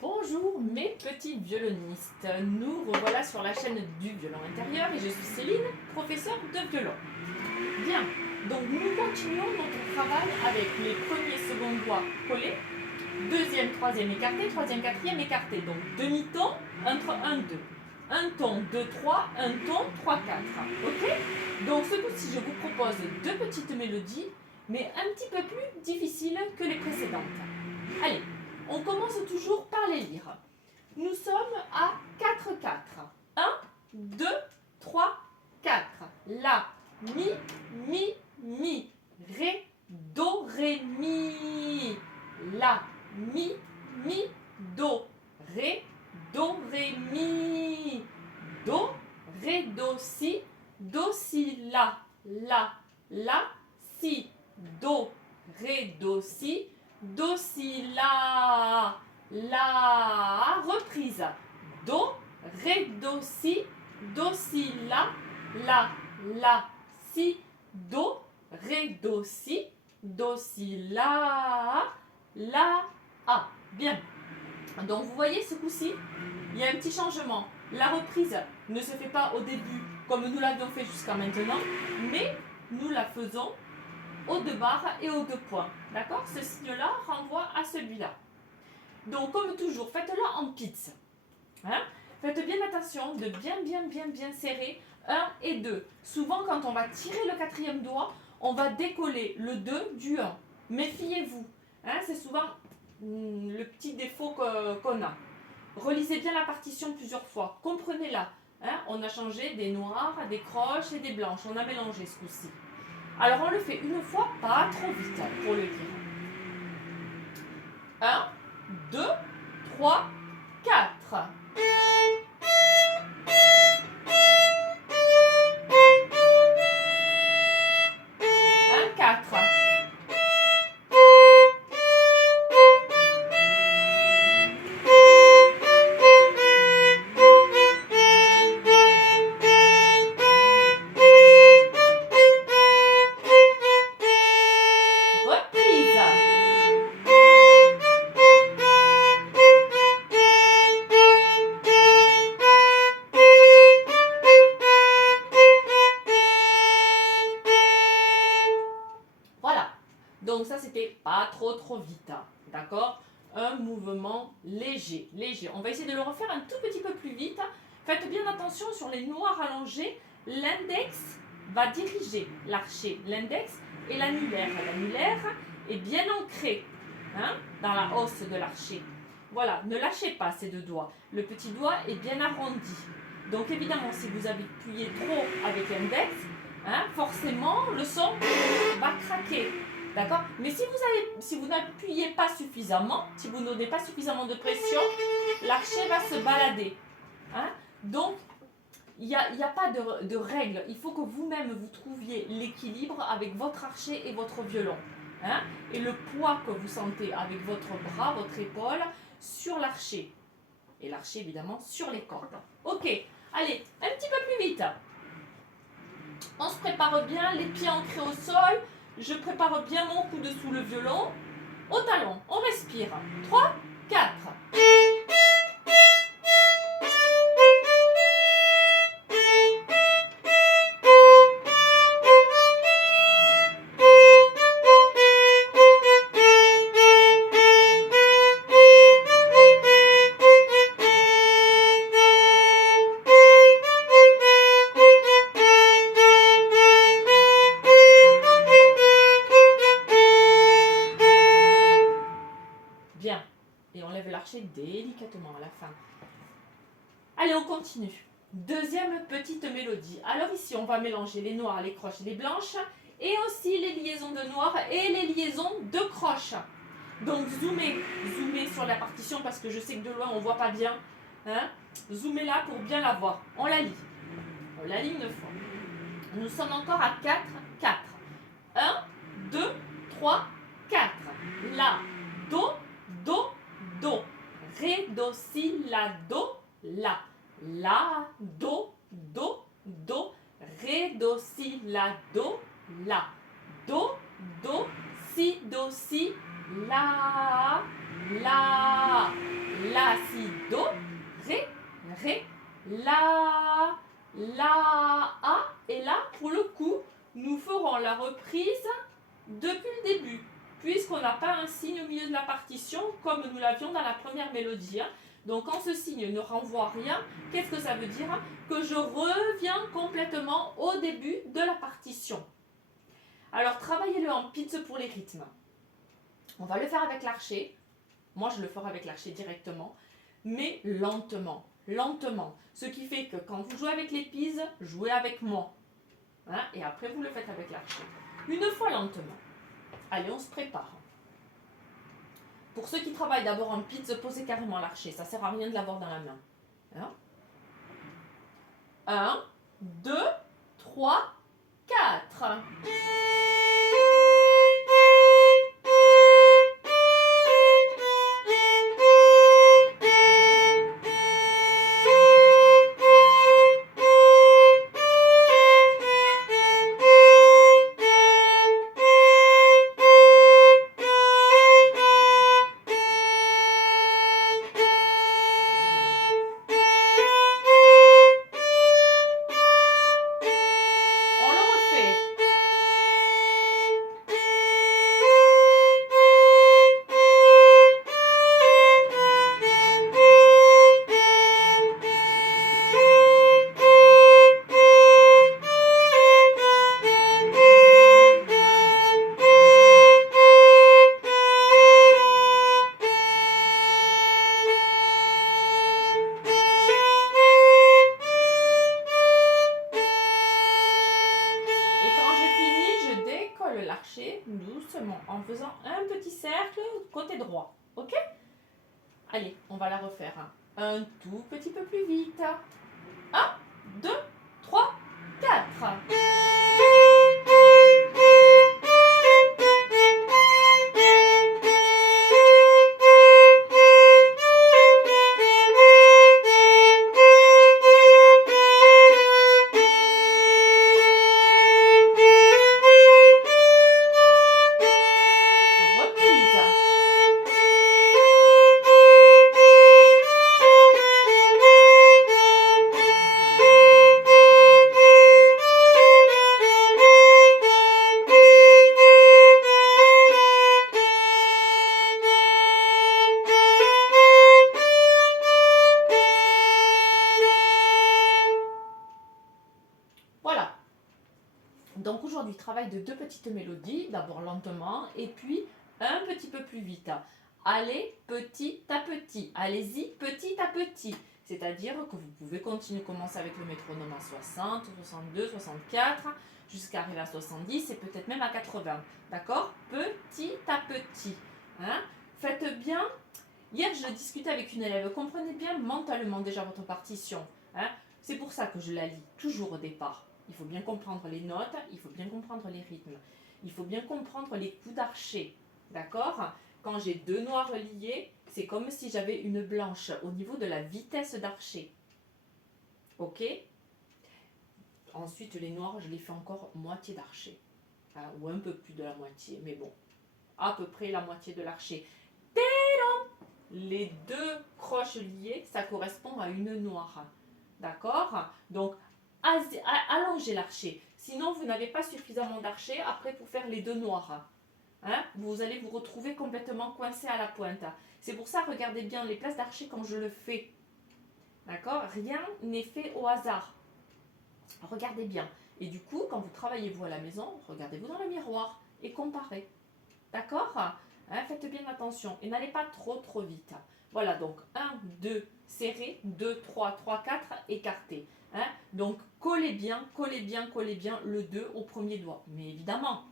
Bonjour mes petits violonistes, nous revoilà sur la chaîne du violon intérieur et je suis Céline, professeure de violon. Bien, donc nous continuons notre travail avec les premiers et seconds doigts collés, deuxième, troisième écarté, troisième, quatrième écarté, donc demi-ton entre 1, 2. Un ton, 2, 3, un ton, 3, 4. Ok? Donc ce coup-ci, je vous propose deux petites mélodies, mais un petit peu plus difficiles que les précédentes. Allez, on commence toujours par les lire. Nous sommes à 4-4. 1, 2, 3, 4. La, mi, mi, mi. Ré, do, ré, mi. La, mi, mi, do. Ré, do, ré, mi. Do, ré, do, si. Do, si, la. La, si. Do, ré, do, si. Do, si, la. Reprise. Do, ré, do, si. Do, si, la, si. Do, ré, do, si. Do, si, la, a. Bien. Donc vous voyez ce coup-ci, il y a un petit changement. La reprise ne se fait pas au début comme nous l'avions fait jusqu'à maintenant, mais nous la faisons aux deux barres et aux deux points. D'accord? Ce signe-là renvoie à celui-là. Donc comme toujours, faites-le en pizza. Hein? Faites bien attention de bien serrer 1 et 2. Souvent quand on va tirer le quatrième doigt, on va décoller le 2 du 1. Méfiez-vous. Hein? C'est souvent le petit défaut qu'on a. Relisez bien la partition plusieurs fois. Comprenez-la. Hein? On a changé des noirs, des croches et des blanches. On a mélangé ce coup-ci. Alors on le fait une fois, pas trop vite pour le dire. 1, 2, 3, 4. Un, 4. Donc ça, c'était pas trop vite, hein, d'accord? Un mouvement léger. On va essayer de le refaire un tout petit peu plus vite. Faites bien attention sur les noirs allongés. L'index va diriger l'archet, l'index et l'annulaire. L'annulaire est bien ancré, hein, dans la hausse de l'archet. Voilà, ne lâchez pas ces deux doigts. Le petit doigt est bien arrondi. Donc évidemment, si vous appuyez trop avec l'index, hein, forcément, le son va craquer. D'accord? Mais si vous n'appuyez pas suffisamment, si vous ne donnez pas suffisamment de pression, l'archet va se balader. Hein? Donc, il n'y a pas de règle. Il faut que vous-même vous trouviez l'équilibre avec votre archet et votre violon. Hein? Et le poids que vous sentez avec votre bras, votre épaule, sur l'archet. Et l'archet, évidemment, sur les cordes. Ok, allez, un petit peu plus vite. On se prépare bien, les pieds ancrés au sol. Je prépare bien mon coude sous le violon. Au talon, on respire. 3, 4. Bien. Et on lève l'archet délicatement à la fin. Allez, on continue. Deuxième petite mélodie. Alors ici, on va mélanger les noirs, les croches et les blanches, et aussi les liaisons de noirs et les liaisons de croches. Donc zoomez sur la partition parce que je sais que de loin on ne voit pas bien. Hein? Zoomez là pour bien la voir. On la lit. On la lit une fois. Nous sommes encore à 4, 4. 1, 2, 3, 4. La, do, do, do. Ré, do, si, la, do, la. La, do, do, do. Ré, do, si, la, do, la. Do, do, si, la. la, si, do, ré, la, a. Et là, pour le coup, nous ferons la reprise depuis le début, puisqu'on n'a pas un signe au milieu de la partition comme nous l'avions dans la première mélodie. Donc quand ce signe ne renvoie rien, qu'est-ce que ça veut dire? Que je reviens complètement au début de la partition. Alors travaillez-le en pitch pour les rythmes. On va le faire avec l'archet. Moi je le ferai avec l'archet directement, mais lentement. Lentement. Ce qui fait que quand vous jouez avec les pises, jouez avec moi. Et après vous le faites avec l'archet. Une fois lentement. Allez, on se prépare. Pour ceux qui travaillent d'abord en pitch, posez carrément l'archet. Ça ne sert à rien de l'avoir dans la main. 1, 2, 3, 4. Doucement, en faisant un petit cercle côté droit. Ok? Allez, on va la refaire. Un tout petit peu plus vite. 1, 2, 3, 4. Voilà. Donc aujourd'hui, travail de deux petites mélodies, d'abord lentement et puis un petit peu plus vite. Allez petit à petit, allez-y petit à petit. C'est-à-dire que vous pouvez continuer, commencer avec le métronome à 60, 62, 64, jusqu'à arriver à 70 et peut-être même à 80. D'accord? Petit à petit. Faites bien. Hier, je discutais avec une élève. Comprenez bien mentalement déjà votre partition. C'est pour ça que je la lis toujours au départ. Il faut bien comprendre les notes, il faut bien comprendre les rythmes, il faut bien comprendre les coups d'archet. D'accord? Quand j'ai deux noirs liés, c'est comme si j'avais une blanche au niveau de la vitesse d'archet. Ok? Ensuite, les noirs, je les fais encore moitié d'archet. Ou un peu plus de la moitié, mais bon, à peu près la moitié de l'archet. Les deux croches liées, ça correspond à une noire. D'accord? Donc, allongez l'archet. Sinon, vous n'avez pas suffisamment d'archet après pour faire les deux noirs. Vous allez vous retrouver complètement coincé à la pointe. C'est pour ça, regardez bien les places d'archet quand je le fais. D'accord? Rien n'est fait au hasard. Regardez bien. Et du coup, quand vous travaillez vous à la maison, regardez-vous dans le miroir et comparez. D'accord? Faites bien attention et n'allez pas trop vite. Voilà, donc 1, 2, serré, 2, 3, 3, 4, écarté. Donc collez bien le 2 au premier doigt. Mais évidemment,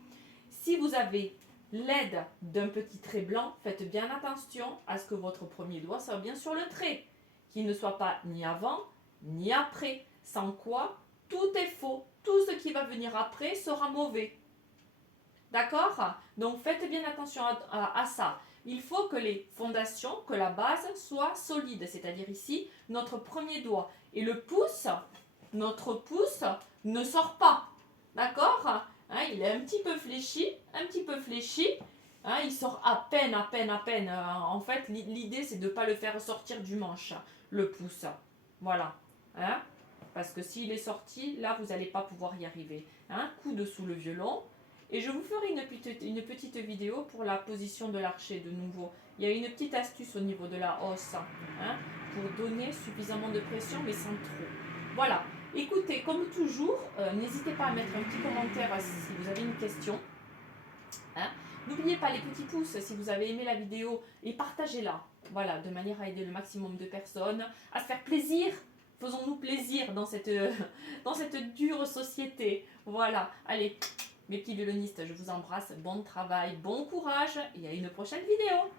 si vous avez l'aide d'un petit trait blanc, faites bien attention à ce que votre premier doigt soit bien sur le trait, qu'il ne soit pas ni avant ni après, sans quoi tout est faux. Tout ce qui va venir après sera mauvais. D'accord? Donc faites bien attention à ça. Il faut que les fondations, que la base soit solide, c'est-à-dire ici, notre premier doigt. Et le pouce, notre pouce ne sort pas. D'accord? Il est un petit peu fléchi, Hein, il sort à peine, à peine, à peine. En fait, l'idée, c'est de ne pas le faire sortir du manche, le pouce. Voilà. Hein, parce que s'il est sorti, là, vous n'allez pas pouvoir y arriver. Hein, coude sous le violon. Et je vous ferai une petite vidéo pour la position de l'archer de nouveau. Il y a une petite astuce au niveau de la hausse, hein, pour donner suffisamment de pression, mais sans trop. Voilà. Écoutez, comme toujours, n'hésitez pas à mettre un petit commentaire si vous avez une question. Hein. N'oubliez pas les petits pouces si vous avez aimé la vidéo et partagez-la. Voilà, de manière à aider le maximum de personnes, à se faire plaisir. Faisons-nous plaisir dans cette, dans cette dure société. Voilà, allez, mes petits violonistes, je vous embrasse. Bon travail, bon courage et à une prochaine vidéo.